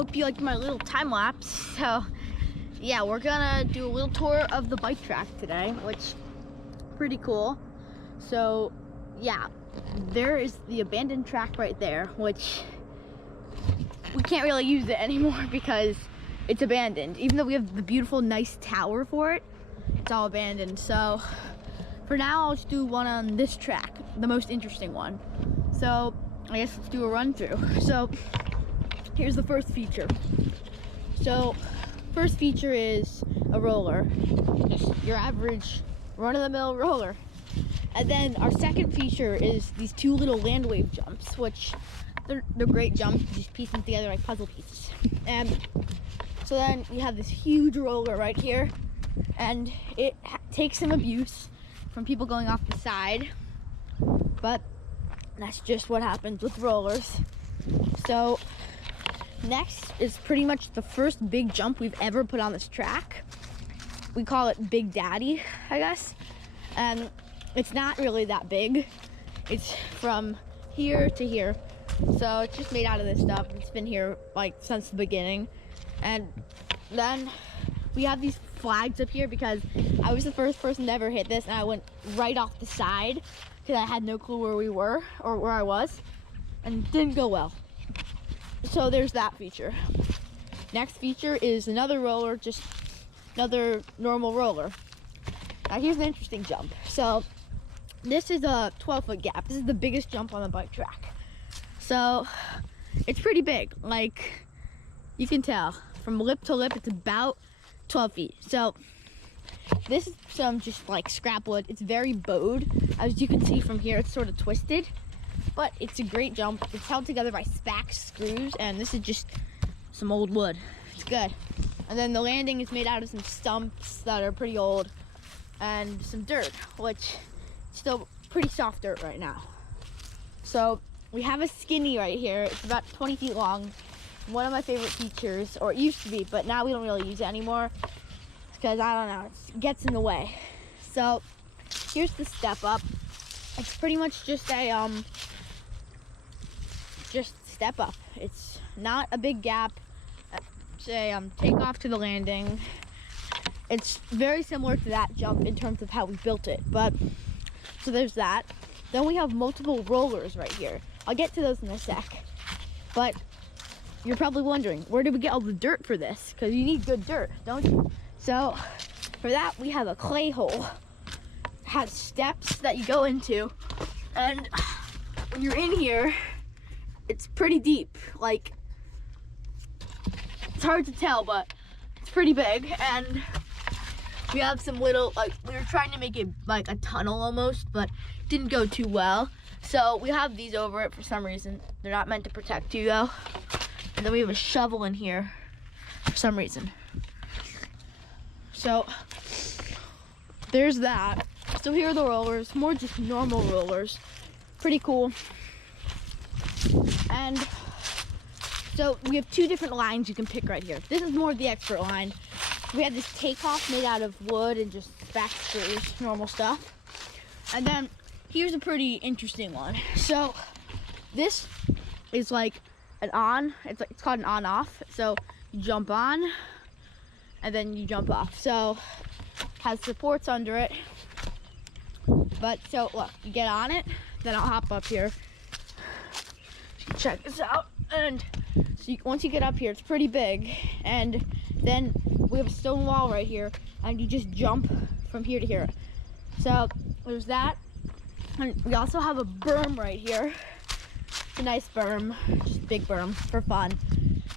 hope you liked my little time lapse. So yeah, we're gonna do a little tour of the bike track today, which pretty cool. So yeah, there is the abandoned track right there, which we can't really use it anymore because it's abandoned. Even though we have the beautiful nice tower for it, it's all abandoned. So for now, I'll just do one on this track, the most interesting one. So I guess let's do a run through. So here's the first feature. So first feature is a roller, just your average run-of-the-mill roller. And then our second feature is these two little land wave jumps, which they're great jumps, just piece them together like puzzle pieces. And so then we have this huge roller right here, and it takes some abuse from people going off the side, but that's just what happens with rollers. So next is pretty much the first big jump we've ever put on this track. We call it Big Daddy, I guess. And it's not really that big. It's from here to here. So it's just made out of this stuff. It's been here like since the beginning. And then we have these flags up here because I was the first person to ever hit this, and I went right off the side because I had no clue where we were or where I was, and it didn't go well. So there's that feature. Next feature is another roller, just another normal roller. Now here's an interesting jump. So this is a 12-foot gap. This is the biggest jump on the bike track. So it's pretty big. Like, you can tell from lip to lip, it's about 12 feet. So this is some just like scrap wood. It's very bowed. As you can see from here, it's sort of twisted, but it's a great jump. It's held together by spax screws, and this is just some old wood. It's good. And then the landing is made out of some stumps that are pretty old and some dirt, which is still pretty soft dirt right now. So we have a skinny right here. It's about 20 feet long. One of my favorite features, or it used to be, but now we don't really use it anymore because, I don't know, it gets in the way. So here's the step up. It's pretty much just a just step up. It's not a big gap. Say take off to the landing. It's very similar to that jump in terms of how we built it, but so there's that. Then we have multiple rollers right here. I'll get to those in a sec, but you're probably wondering, where did we get all the dirt for this? Because you need good dirt, don't you? So for that, we have a clay hole. It has steps that you go into, and when you're in here, it's pretty deep. Like, it's hard to tell, but it's pretty big. And we have some little, like, we were trying to make it like a tunnel almost, but it didn't go too well. So we have these over it for some reason. They're not meant to protect you though. And then we have a shovel in here for some reason. So there's that. So here are the rollers, more just normal rollers. Pretty cool. And so we have two different lines you can pick right here. This is more of the expert line. We have this takeoff made out of wood and just back screws, normal stuff. And then here's a pretty interesting one. So this is like an on, it's called an on-off. So you jump on and then you jump off. So has supports under it. But so look, you get on it, then I'll hop up here. Check this out. And so once you get up here, it's pretty big. And then we have a stone wall right here, and you just jump from here to here. So there's that. And we also have a berm right here. It's a nice berm, just big berm for fun.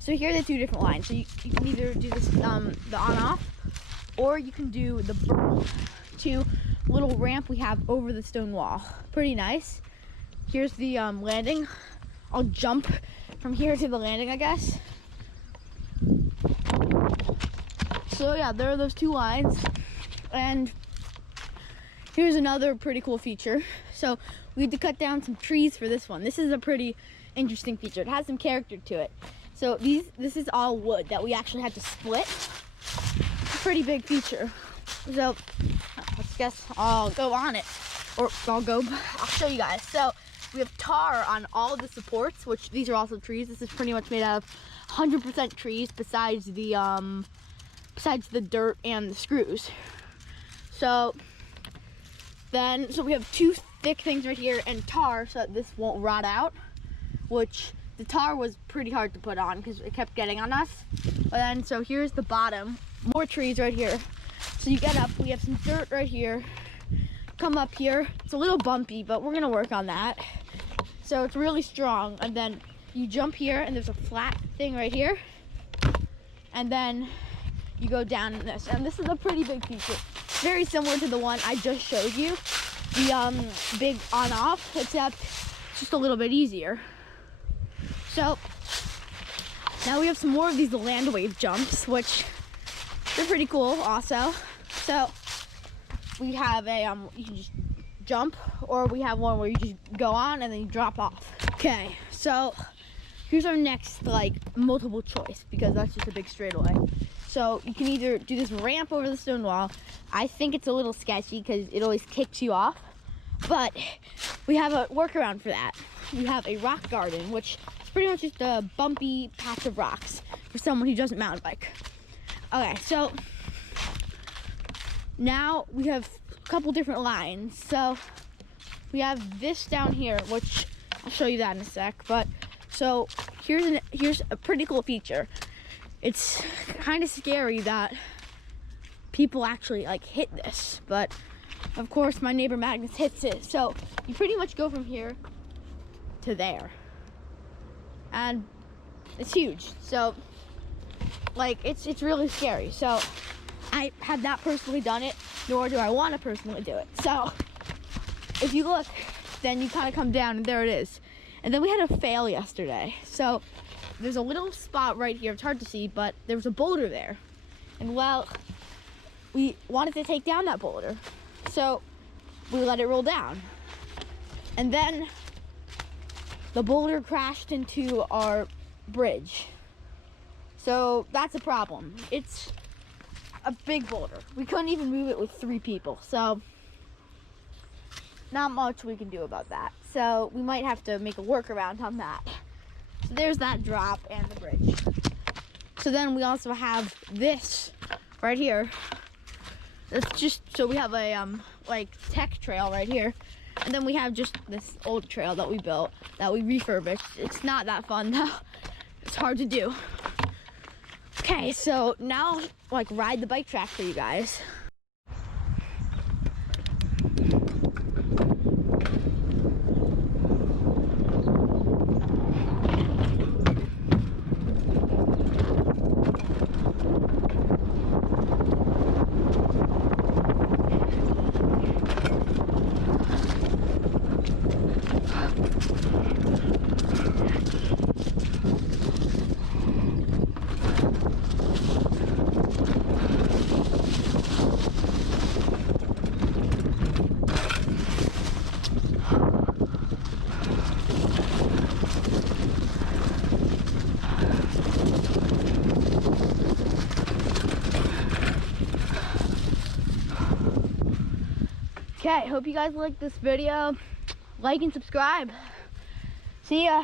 So here are the two different lines. So you can either do this, the on-off, or you can do the berm to little ramp we have over the stone wall. Pretty nice. Here's the landing. I'll jump from here to the landing, I guess. So yeah, there are those two lines. And here's another pretty cool feature. So we had to cut down some trees for this one. This is a pretty interesting feature. It has some character to it. So this is all wood that we actually had to split. It's a pretty big feature. So let's guess I'll go on it, or I'll show you guys. So we have tar on all the supports, which these are also trees. This is pretty much made out of 100% trees besides the dirt and the screws. So we have two thick things right here and tar so that this won't rot out, which the tar was pretty hard to put on because it kept getting on us. But then, so here's the bottom, more trees right here. So you get up, we have some dirt right here. Come up here, it's a little bumpy, but we're gonna work on that. So it's really strong, and then you jump here and there's a flat thing right here. And then you go down in this, and this is a pretty big feature. Very similar to the one I just showed you, the big on-off, except just a little bit easier. So now we have some more of these land wave jumps, which they're pretty cool also. So we have a you can just jump, or we have one where you just go on and then you drop off. Okay, so here's our next like multiple choice, because that's just a big straightaway. So you can either do this ramp over the stone wall. I think it's a little sketchy because it always kicks you off, but we have a workaround for that. We have a rock garden, which is pretty much just a bumpy patch of rocks for someone who doesn't mountain bike. Okay, so now we have a couple different lines. So we have this down here, which I'll show you that in a sec. But so here's a pretty cool feature. It's kind of scary that people actually like hit this, but of course my neighbor Magnus hits it. So you pretty much go from here to there, and it's huge. So like it's really scary. So I have not personally done it, nor do I want to personally do it. So if you look, then you kind of come down and there it is. And then we had a fail yesterday. So there's a little spot right here, it's hard to see, but there was a boulder there. And well, we wanted to take down that boulder. So we let it roll down. And then the boulder crashed into our bridge. So that's a problem. It's a big boulder. We couldn't even move it with 3 people. So not much we can do about that. So we might have to make a workaround on that. So there's that drop and the bridge. So then we also have this right here. It's just, so we have a like tech trail right here. And then we have just this old trail that we built, that we refurbished. It's not that fun though. It's hard to do. Okay, so now like ride the bike track for you guys. Okay, hope you guys liked this video. Like and subscribe. See ya.